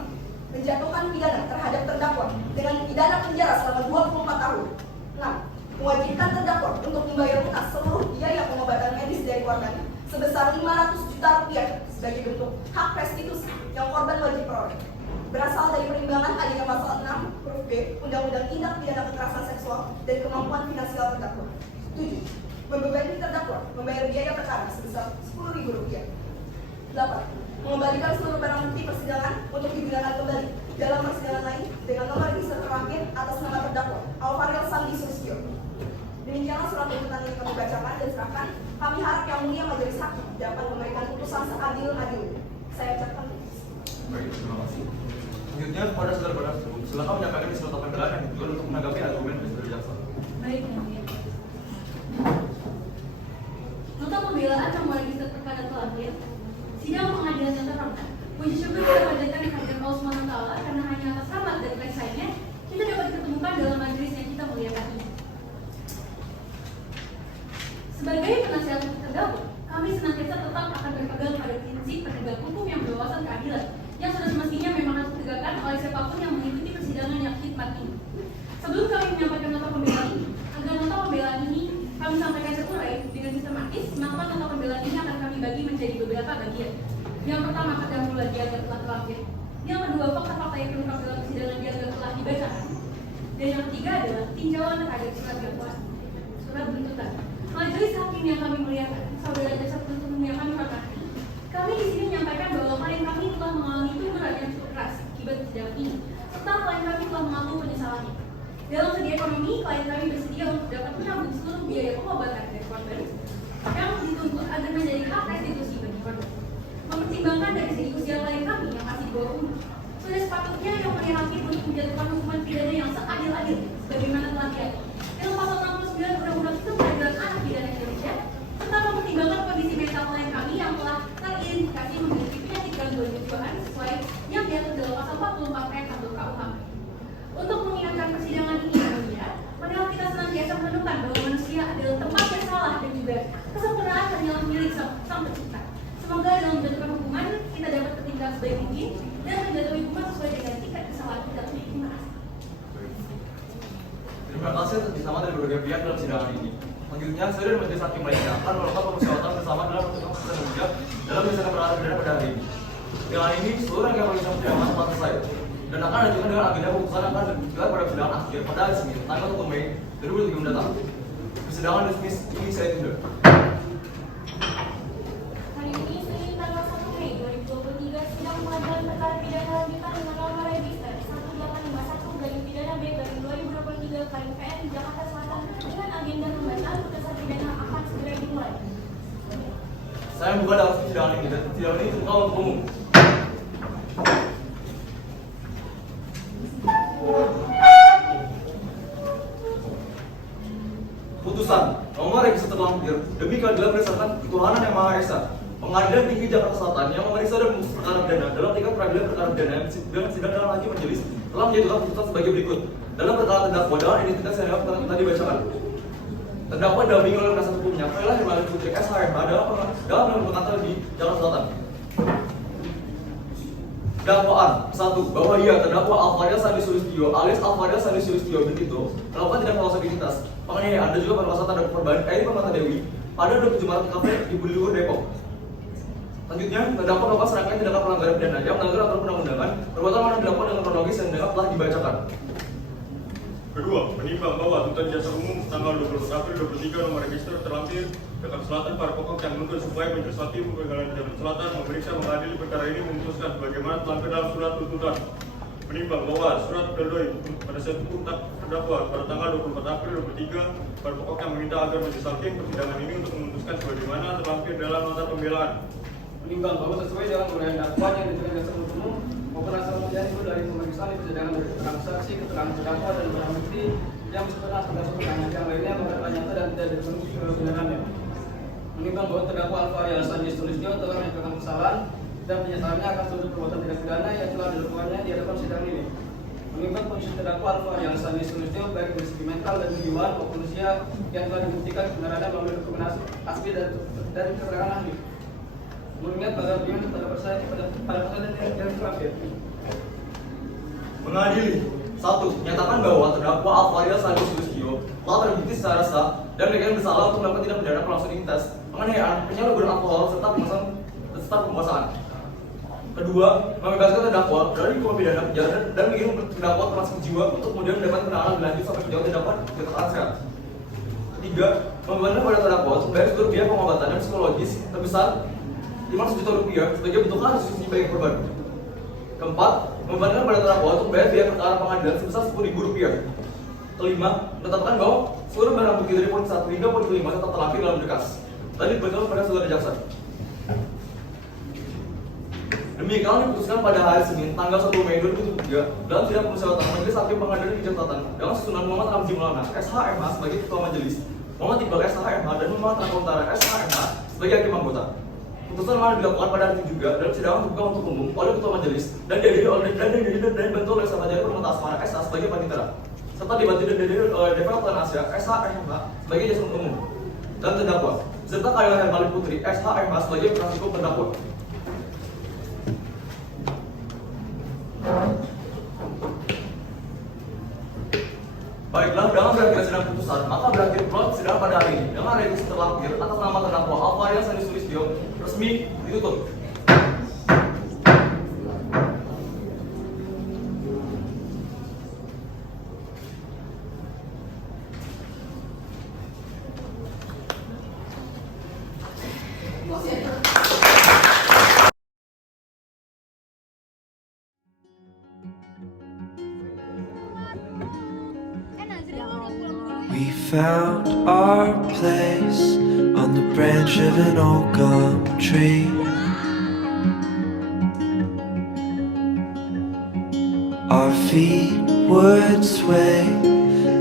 menjatuhkan pidana terhadap terdakwa dengan pidana penjara selama 24 tahun. 6. Mewajibkan terdakwa untuk membayar lunas seluruh biaya pengobatan medis dari keluarganya sebesar 500 juta rupiah sebagai bentuk hak restitusi yang korban wajib peroleh. Berasal dari pertimbangan adanya pasal 6 huruf B Undang-Undang Tindak Pidana Kekerasan Seksual dan kemampuan finansial terdakwa. 7. Membebani terdakwa membayar biaya perkara sebesar Rp10.000. 8. Mengembalikan seluruh barang bukti persidangan untuk digunakan kembali dalam persidangan lain dengan nomor register terlampir atas nama terdakwa Alvarez Sandi Sulistyo. Demikianlah surat tuntutan yang kami bacakan dan serahkan. Kami harap yang mulia majelis hakim dapat memberikan putusan seadil-adilnya. Saya ucapkan Baik, terima kasih. Selanjutnya kepada saudara tersebut, silakan menyampaikan isi nota pembelaan yang ditujukan untuk menanggapi argumen dari saudara jaksa. Baik, yang mulia. Nota pembelaan nomor register perkara terakhir. Sidang pengadilan yang terhormat. Puji syukur kita panjatkan kehadiran Allah SWT karena hanya atas rahmat dan kasih-Nya kita dapat diketemukan dalam majelis yang kita muliakan ini. Sebagai penasihat terdakwa, kami senantiasa tetap akan berpegang pada prinsip penegak hukum yang berwawasan keadilan yang sudah semestinya memang harus ditegakkan oleh siapapun yang mengikuti persidangan yang khidmat ini. Sebelum kami menyampaikan nota pembelaan ini, agar nota pembelaan ini kami sampaikan terurai dengan sistematis, maka nota pembelaan ini akan kami bagi menjadi beberapa bagian. Yang pertama, pendahuluan di agar telah terlampir. Yang kedua, fakta-fakta yang terungkap dalam persidangan di agar telah dibacakan. Dan yang ketiga adalah tinjauan terhadap surat dakwaan, surat tuntutan. Majelis hakim yang kami muliakan, saudara jaksa penuntut umum yang kami hormati, kami di sini menyampaikan bahwa klien kami telah mengalami tuduhan yang cukup keras akibat sidang ini, serta klien kami telah mengaku penyesalannya. Dalam segi ekonomi, klien kami bersedia untuk dapat menanggung seluruh biaya pengobatan dari korban yang dituntut agar menjadi hak restitusi bagi korban. Mempertimbangkan dari segi usia klien kami yang masih di bawah umur, sudah sepatutnya yang mulia hakim untuk menjatuhkan hukuman pidana yang seadil-adil sebagaimana telah diatur dalam pasal 69 Undang-Undang Sistem Peradilan Anak Pidana Indonesia, serta mempertimbangkan kondisi mental klien kami yang telah teridentifikasi memiliki penyakit gangguan kejiwaan sesuai yang diatur dalam pasal 44 ayat 1 KUHP. Untuk mengingatkan persidangan ini, padahal kita senantiasa menemukan bahwa manusia adalah tempat yang salah dan juga kesempurnaan hanyalah milik Sang Pencipta. Semoga dalam menjatuhkan hukuman kita dapat bertindak sebaik mungkin dan menjatuhi hukuman sesuai dengan tingkat kesalahan kita. Terima kasih. Terima kasih atas bersama dari berbagai pihak dalam sidang ini. Selanjutnya, saya dan majelis hakim lainnya akan melakukan permusyawaratan bersama dalam bentuk keputusan mulia dalam misalkan perkara pidana pada hari ini. Dengan ini, seluruh rangkaian persidangan persidangan telah selesai dan akan dilanjutkan dengan agenda keputusan yang akan digelar pada persidangan akhir pada hari Senin, tanggal 1 Mei 2023 mendatang. Persidangan resmi ini saya tunda. Hari ini Senin tanggal 1 Mei 2023 sidang pengadilan perkara pidana lanjutan dengan nomor register 1851 garing pidana B garing 2023 garing PN Jakarta Selatan dengan agenda pembahasan putusan pidana akan segera dimulai. Saya membuka dalam persidangan ini dan persidangan ini terbuka untuk umum. Putusan nomor register terlampir demi keadilan berdasarkan ketuhanan yang Maha Esa. Pengadilan Tinggi Jakarta Selatan yang memeriksa dan memutus perkara pidana dalam tingkat peradilan perkara pidana yang sidang dalam hakim majelis telah menjatuhkan putusan sebagai berikut. Dalam perkara terdakwa dengan identitas yang tadi dibacakan. Terdakwa didampingi oleh penasihat hukumnya Fela Hermali Putri SHMH dalam penempatan di Jakarta Selatan. Dakwaan 1. Bahwa ia terdakwa Alvarez Sandi Sulistyo alias Alvarez Sandi Sulistyo Bintito melakukan tindak pidana identitas penganiayaan dan juga perkosaan terhadap korban Eri Permata Dewi pada 27 Maret kafe di Budi Luhur Depok. Selanjutnya, terdakwa melakukan serangkaian tindakan pelanggaran pidana yang melanggar aturan perundang-undangan, perbuatan mana dilakukan dengan kronologis dan dengan telah dibacakan. Kedua, menimbang bahwa tuntutan jasa umum tanggal 24 April 23 nomor register terlampir Jakarta Selatan para pokok yang menuntut supaya majelis hakim pengadilan Jakarta Selatan memeriksa mengadili perkara ini memutuskan bagaimana terlampir dalam surat tuntutan. Menimbang bahwa surat pledoi pada saat hukum terdakwa pada tanggal 24 April 23 para pokok yang meminta agar majelis hakim persidangan ini untuk memutuskan sebagaimana terlampir dalam nota pembelaan. Menimbang bahwa sesuai dengan uraian dakwaan yang diberikan jaksa penuntut umum maupun hasil penelitian itu dari pemeriksaan di persidangan dari keterangan saksi, keterangan terdakwa dan barang bukti yang beserta termasuk pertanyaan yang lainnya berupa nyata dan tidak dipenuhi kebenarannya. Menimbang bahwa terdakwa Alvarez Sandi Sulistyo telah menyatakan kesalahan dan penyesalannya akan seluruh perbuatan tindak pidana yang telah dilakukannya di hadapan sidang ini. Menimbang kondisi terdakwa Alvarez Sandi Sulistyo baik dari segi mental dan kejiwaan maupun usia yang telah dibuktikan kebenarannya melalui dokumen asli dan keterangan ahli. Mengingat pada argumen pada pasal dan terakhir. Mengadili. 1. Menyatakan bahwa terdakwa Alvario Sandi Sulistyo telah terbukti secara sah dan dikatakan bersalah untuk melakukan tindak pidana pelangsung lintas, penganiayaan, penyalahgunaan alkohol serta penguasaan. Kedua, membebaskan terdakwa dari hukuman pidana penjara dan mengirim terdakwa termasuk jiwa untuk kemudian mendapat penanganan lebih lanjut sampai sejauh terdapat keterangan sehat. Ketiga, membebankan pada terdakwa untuk membayar seluruh biaya pengobatan dan psikologis sebesar Rp500 juta sebagai bentuk kasus bagi korban. Keempat, membebankan pada terdakwa untuk membayar biaya perkara pengadilan sebesar Rp10.000. Kelima, menetapkan bahwa seluruh barang bukti dari poin 1 hingga poin 5 tetap terlampir dalam berkas dan diberitahu kepada saudara jaksa. Demikian diputuskan pada hari Senin tanggal 1 Mei 2023 dalam sidang permusyawaratan Majelis Hakim Pengadilan Negeri Jakarta Selatan dengan susunan Muhammad Ramzi Maulana SHMH sebagai ketua majelis, Muhammad Iqbal SHMH dan Muhammad Rakontara SHMH sebagai hakim anggota. Putusan mana dilakukan pada hari itu juga dalam sidang terbuka untuk umum oleh ketua majelis dan dihadiri dan dibantu oleh sahabat dari Permata Asmara SH sebagai panitera, serta dibantu dan dihadiri oleh Developer Asia SHMH sebagai jasa umum dan terdakwa, serta Kayla Hermali Putri SHMH sebagai penasihat hukum terdakwa. Baiklah, dengan berakhir sidang putusan, maka berakhir pula sidang pada hari ini dengan revisi terlampir atas nama terdakwa Alvario Sandi Sulistyo resmi ditutup. We found our place on the branch of an old gum tree. Our feet would sway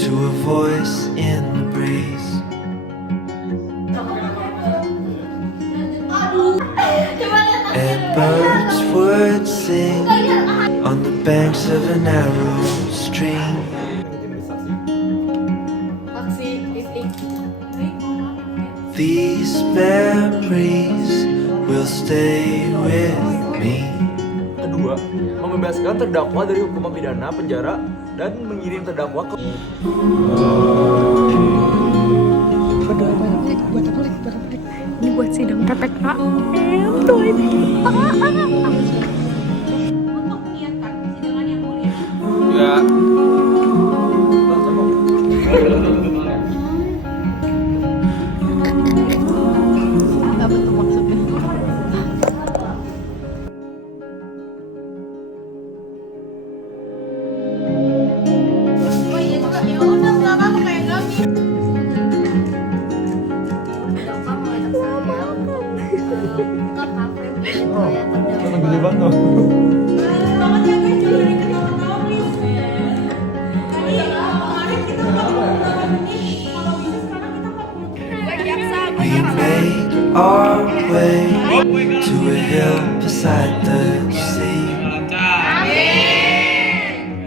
to a voice in the breeze. And birds would sing on the banks of a narrow stream. These memories will stay with me. Kedua, membebaskan terdakwa dari hukuman pidana penjara dan mengirim terdakwa ke ini buat sidang PPKM tuh ini. Untuk menyiapkan persidangan yang mulia. ya. Apa tuh maksudnya? Oh iya juga, ya udah nggak apa-apa kayak gini. Gede banget tuh. Banget ya guys, jangan dari ketawa-ketawa please. Tadi kemarin kita 48 menit, kalau bisa sekarang kita 40. We made our way to a hill beside the sea.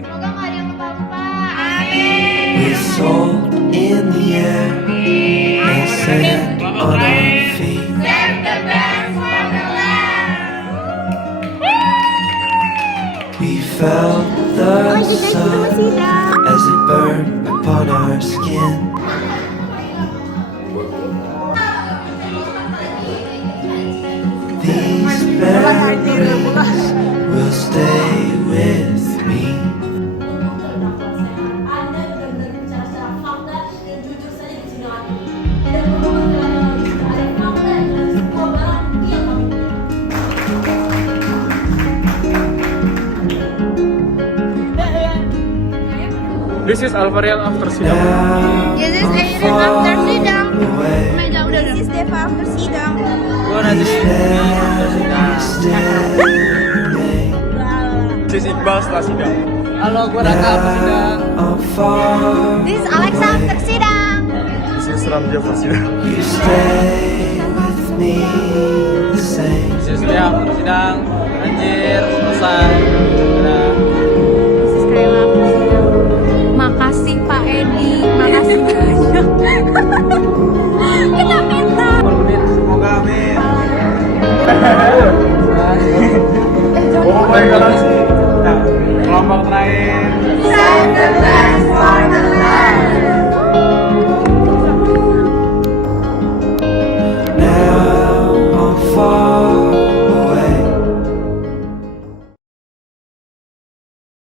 Semoga nggak ada yang lupa-lupa. With salt in the air and sand on our feet. We felt the sun as it burned upon our skin. These memories will stay with me. Anda benar-benar bicara secara fakta dan jujur saja di persidangan ini. Tidak perlu menganalisis, ada fakta yang jelas semua barang bukti yang kami punya. This is Alvario after sidang. This is Aiden after sidang. This is Deva after sidang. This is Iqbal setelah sidang. Halo, gue Raka after sidang. This is Alexa after sidang. This is Ramzi after sidang. You stay with me the same. This is Lia after sidang. Anjir, selesai. Dadah. This is Kayla after sidang. Makasih Pak Edi, makasih banyak. Kita minta. Semoga amin. Oh my god sih. Nah, kelompok terakhir. Set the best for